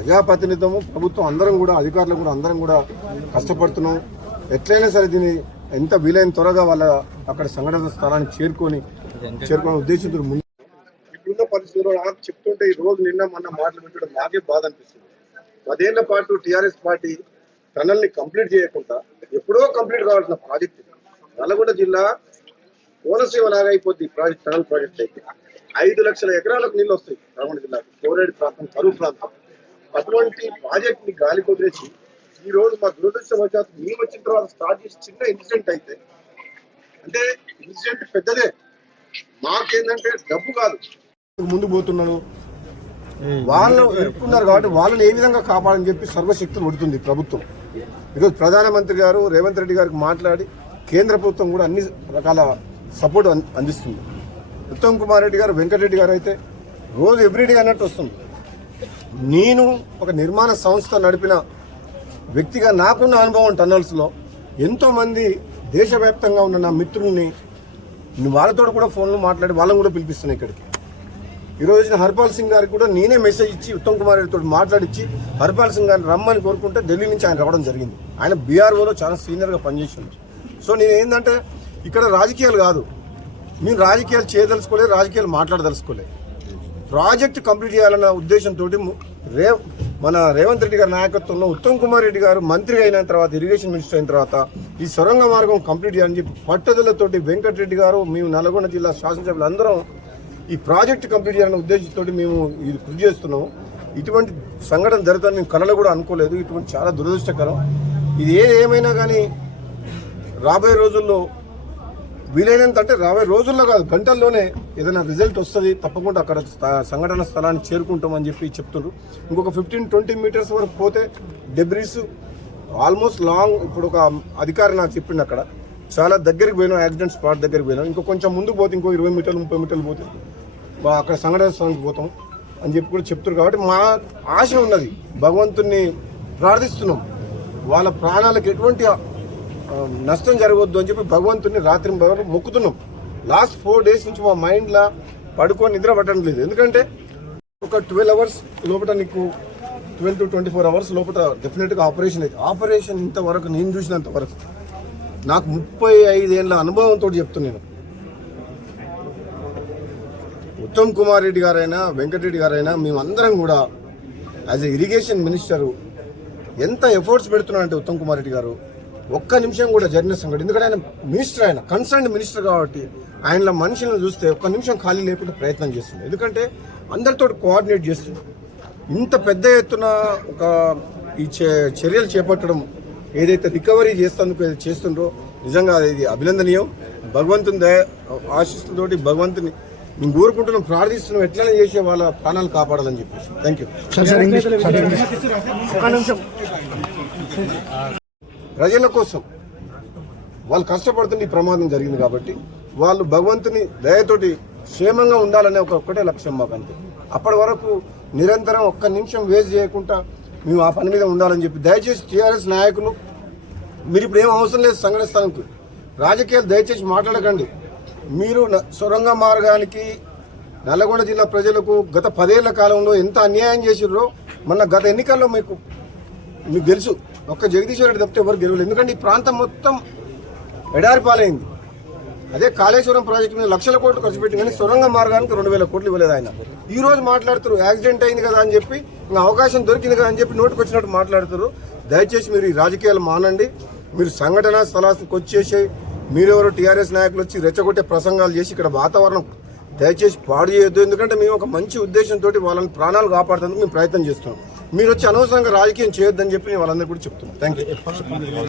ప్రజాప్రతినిధులు ప్రభుత్వం అందరం కూడా అధికారులు కూడా అందరం కూడా కష్టపడుతున్నాం. ఎట్లయినా సరే దీన్ని ఎంత వీలైన త్వరగా వాళ్ళ అక్కడ సంఘటన స్థలానికి చేరుకునే ఉద్దేశంతో ముందు ఇప్పుడున్న పరిస్థితుల్లో నాకు చెప్తుంటే ఈ రోజు నిన్న మొన్న మాటలు పెట్టడం నాకే బాధ అనిపిస్తుంది. 10 ఏళ్ల పాటు టీఆర్ఎస్ పార్టీ టనల్ ని కంప్లీట్ చేయకుండా ఎప్పుడో కంప్లీట్ కావాల్సిన ప్రాజెక్ట్ నల్గొండ జిల్లా కోనసీమ లాగా అయిపోద్ది ప్రాజెక్ట్. టనల్ ప్రాజెక్ట్ అయితే 5 లక్షల ఎకరాలకు నీళ్ళు వస్తాయి నల్గొండ జిల్లాకు, కోరేడు ప్రాంతం, కరువు ప్రాంతం. అటువంటి ప్రాజెక్ట్ ని గాలి కొదిలేసి ఈ రోజు మా దురదృష్టవశాత్తు మేము వచ్చిన తర్వాత స్టార్ట్ చేసి చిన్న ఇన్సిడెంట్ అయితే, అంటే ఇన్సిడెంట్ పెద్దదే, మాకేంటంటే డబ్బు కాదు ముందు పోతున్నాడు, వాళ్ళు ఎదుర్కొన్నారు కాబట్టి వాళ్ళని ఏ విధంగా కాపాడని చెప్పి సర్వశక్తులు పడుతుంది ప్రభుత్వం. ఈరోజు ప్రధానమంత్రి గారు రేవంత్ రెడ్డి గారికి మాట్లాడి కేంద్ర ప్రభుత్వం కూడా అన్ని రకాల సపోర్ట్ అందిస్తుంది. ఉత్తమ్ కుమార్ రెడ్డి గారు, వెంకటరెడ్డి గారు అయితే రోజు ఎవ్రీడే అన్నట్టు వస్తుంది. నేను ఒక నిర్మాణ సంస్థ నడిపిన వ్యక్తిగా నాకున్న అనుభవం టన్నల్స్లో ఎంతోమంది దేశవ్యాప్తంగా ఉన్న నా మిత్రుల్ని వాళ్ళతో కూడా ఫోన్లో మాట్లాడి వాళ్ళని కూడా పిలిపిస్తున్నాయి ఇక్కడికి. ఈరోజు వచ్చిన హర్పాల్ సింగ్ గారికి కూడా నేనే మెసేజ్ ఇచ్చి ఉత్తమ్ కుమార్ రెడ్డితో మాట్లాడించి హర్పాల్ సింగ్ గారిని రమ్మని కోరుకుంటే ఢిల్లీ నుంచి ఆయన రావడం జరిగింది. ఆయన బీఆర్ఓలో చాలా సీనియర్గా పనిచేసింది. సో నేను ఏంటంటే ఇక్కడ రాజకీయాలు కాదు, మేము రాజకీయాలు చేయదలుచుకోలేదు, రాజకీయాలు మాట్లాడదలుచుకోలేదు. ప్రాజెక్టు కంప్లీట్ చేయాలన్న ఉద్దేశంతో మన రేవంత్ రెడ్డి గారి నాయకత్వంలో ఉత్తమ్ కుమార్ రెడ్డి గారు మంత్రి అయిన తర్వాత, ఇరిగేషన్ మినిస్టర్ అయిన తర్వాత ఈ సొరంగ మార్గం కంప్లీట్ చేయాలని చెప్పి పట్టుదలతోటి వెంకటరెడ్డి గారు, మేము నల్గొండ జిల్లా శాసనసభ్యులు అందరం ఈ ప్రాజెక్టు కంప్లీట్ చేయాలన్న ఉద్దేశంతో మేము ఇది కృషి చేస్తున్నాము. ఇటువంటి సంఘటన జరుగుతుందని మేము కళలు కూడా అనుకోలేదు. ఇటువంటి చాలా దురదృష్టకరం. ఇది ఏమైనా కానీ రాబోయే రోజుల్లో వీలైనంత, అంటే రాబోయే రోజుల్లో కాదు గంటల్లోనే ఏదైనా రిజల్ట్ వస్తుంది, తప్పకుండా అక్కడ సంఘటన స్థలాన్ని చేరుకుంటామని చెప్పి చెప్తున్నారు. ఇంకొక 15-20 మీటర్స్ వరకు పోతే డెబ్రీస్ ఆల్మోస్ట్ లాంగ్, ఇప్పుడు ఒక అధికారి నాకు చెప్పిండు అక్కడ చాలా దగ్గరికి పోయినాం, యాక్సిడెంట్ స్పాట్ దగ్గరికి పోయినాం. ఇంకో కొంచెం ముందుకు పోతే ఇంకో 20 మీటర్లు 30 మీటర్లు పోతే అక్కడ సంఘటన స్థలానికి పోతాం అని చెప్పి కూడా చెప్తున్నారు. కాబట్టి మా ఆశ ఉన్నది, భగవంతుని ప్రార్థిస్తున్నాం వాళ్ళ ప్రాణాలకు ఎటువంటి నష్టం జరగవద్దు అని చెప్పి భగవంతుని రాత్రి మొక్కుతున్నాం. లాస్ట్ 4 days నుంచి మా మైండ్లో పడుకొని నిద్ర పట్టడం లేదు. ఎందుకంటే ఒక 12 hours లోపల నీకు 12 to 24 hours లోపల డెఫినెట్గా ఆపరేషన్ అయితే, ఆపరేషన్ ఇంతవరకు నేను చూసినంత వరకు నాకు 35 ఏళ్ళ అనుభవంతో చెప్తున్నాను. ఉత్తమ్ కుమార్ రెడ్డి గారైనా వెంకటరెడ్డి గారైనా మేమందరం కూడా యాజ్ ఎ ఇరిగేషన్ మినిస్టరు ఎంత ఎఫర్ట్స్ పెడుతున్నారంటే ఉత్తమ్ కుమార్ రెడ్డి గారు ఒక్క నిమిషం కూడా జరిగిన సంఘటన, ఎందుకంటే ఆయన మినిస్టర్, ఆయన కన్సర్న్డ్ మినిస్టర్ కాబట్టి ఆయనలో మనుషులను చూస్తే ఒక్క నిమిషం ఖాళీ లేకుండా ప్రయత్నం చేస్తుంది. ఎందుకంటే అందరితో కోఆర్డినేట్ చేస్తుంది. ఇంత పెద్ద ఎత్తున ఒక ఈ చర్యలు చేపట్టడం, ఏదైతే రికవరీ చేస్తేందుకు చేస్తుండ్రో నిజంగా ఇది అభినందనీయం. భగవంతుని ఆశీస్సులతోటి భగవంతుని మేము కోరుకుంటున్నాం, ప్రార్థిస్తున్నాం, ఎట్లనే చేసే వాళ్ళ ప్రాణాలు కాపాడాలని చెప్పేసి. Thank you. ప్రజల కోసం వాళ్ళు కష్టపడుతున్న ఈ ప్రమాదం జరిగింది కాబట్టి వాళ్ళు భగవంతుని దయతోటి క్షేమంగా ఉండాలనే ఒక్కటే లక్ష్యం మాకు అంతే. అప్పటి వరకు నిరంతరం ఒక్క నిమిషం వేస్ట్ చేయకుండా మేము ఆ పని మీద ఉండాలని చెప్పి దయచేసి టీఆర్ఎస్ నాయకులు మీరు ఇప్పుడు ఏం అవసరం లేదు సంఘటన స్థానంకి, రాజకీయాలు దయచేసి మాట్లాడకండి. మీరు సొరంగ మార్గానికి నల్లగొండ జిల్లా ప్రజలకు గత 10 ఏళ్ల కాలంలో ఎంత అన్యాయం చేసిర్రో మొన్న గత ఎన్నికల్లో మీకు తెలుసు. ఒక్క జగదీశ్వర్ రెడ్డి తప్పితే ఎవరు గెలవలేదు. ఎందుకంటే ఈ ప్రాంతం మొత్తం ఎడారి పాలైంది. అదే కాళేశ్వరం ప్రాజెక్టు మీద లక్షల కోట్లు ఖర్చు పెట్టి కానీ సొరంగ మార్గానికి 2000 కోట్లు ఇవ్వలేదు ఆయన. ఈ రోజు మాట్లాడుతారు యాక్సిడెంట్ అయింది కదా అని చెప్పి, ఇంకా అవకాశం దొరికింది కదా అని చెప్పి నోటికి వచ్చినట్టు మాట్లాడుతారు. దయచేసి మీరు ఈ రాజకీయాలు మానండి. మీరు సంఘటన స్థలానికి వచ్చేసి మీరెవరో టీఆర్ఎస్ నాయకులు వచ్చి రెచ్చగొట్టే ప్రసంగాలు చేసి ఇక్కడ వాతావరణం దయచేసి పాడు చేయొద్దు. ఎందుకంటే మేము ఒక మంచి ఉద్దేశంతో వాళ్ళని ప్రాణాలు కాపాడుతుందుకు మేము ప్రయత్నం చేస్తున్నాం. మీరు వచ్చి అనవసరంగా రాజకీయం చేయొద్దని చెప్పి వాళ్ళందరూ కూడా చెప్తున్నాం. Thank you.